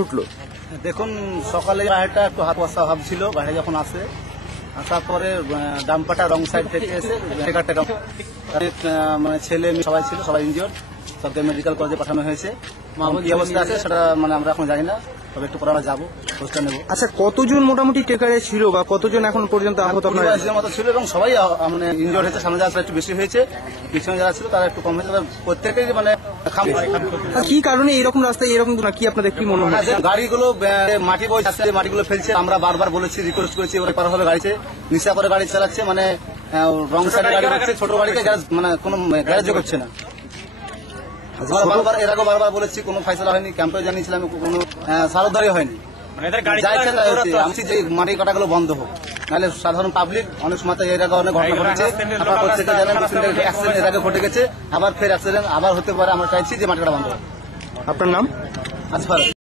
উঠলো দেখুন সকালে গাড়িটা একটু হাত বসা ভাব ছিল, গাড়ি যখন আসে আসার পরে ডাম্পারটা রং সাইড থেকে এসে মানে ছেলে মেয়ে সবাই ছিল, সবাই ইনজিওর, সবকে মেডিকেল কলেজে পাঠানো হয়েছে। কি অবস্থা আছে সেটা মানে আমরা এখন জানি না, তবে একটু পরে আমরা যাবো, খোঁজটা নেবো। আচ্ছা, কতজন মোটামুটি টেকারে ছিল বা কতজন এখন পর্যন্ত আহত মতো ছিল এবং সবাই মানে ইনজিওর হয়েছে। সামনে যারা একটু বেশি হয়েছে, পিছনে যারা ছিল তারা একটু কম হয়েছে। প্রত্যেকেই মানে কি কারণে এরকম রাস্তায় এরকম কি আপনাদের কি মনে হয়? গাড়িগুলো মাটি বই আসছে, মাটিগুলো ফেলছে। আমরা বারবার বলেছি, রিকোয়েস্ট করেছি ওরা পার হবে, গাড়িতে নিশা করে গাড়ি চালাচ্ছে, মানে রং সাইডে গাড়ি হচ্ছে, ছোট গাড়িতে মানে কোনো গ্যারেজ করছে না। এর আগে বারবার বলেছি, কোনো ফয়সালা হয়নি, ক্যাম্পে জানিয়েছিলাম, কোনো সারদারি হয়নি। আমি যে মাটি কাটাগুলো বন্ধ হোক, নাহলে সাধারণ পাবলিক অনেক সময় এর আগে অনেক ঘটনা ঘটেছে। আপনারা প্রত্যেকে জানেন, অ্যাক্সিডেন্ট এর আগে ঘটে গেছে, আবার ফের অ্যাক্সিডেন্ট আবার হতে পারে। আমরা চাইছি যে মাটি কাটা বন্ধ হোক। আপনার নাম? আসফার।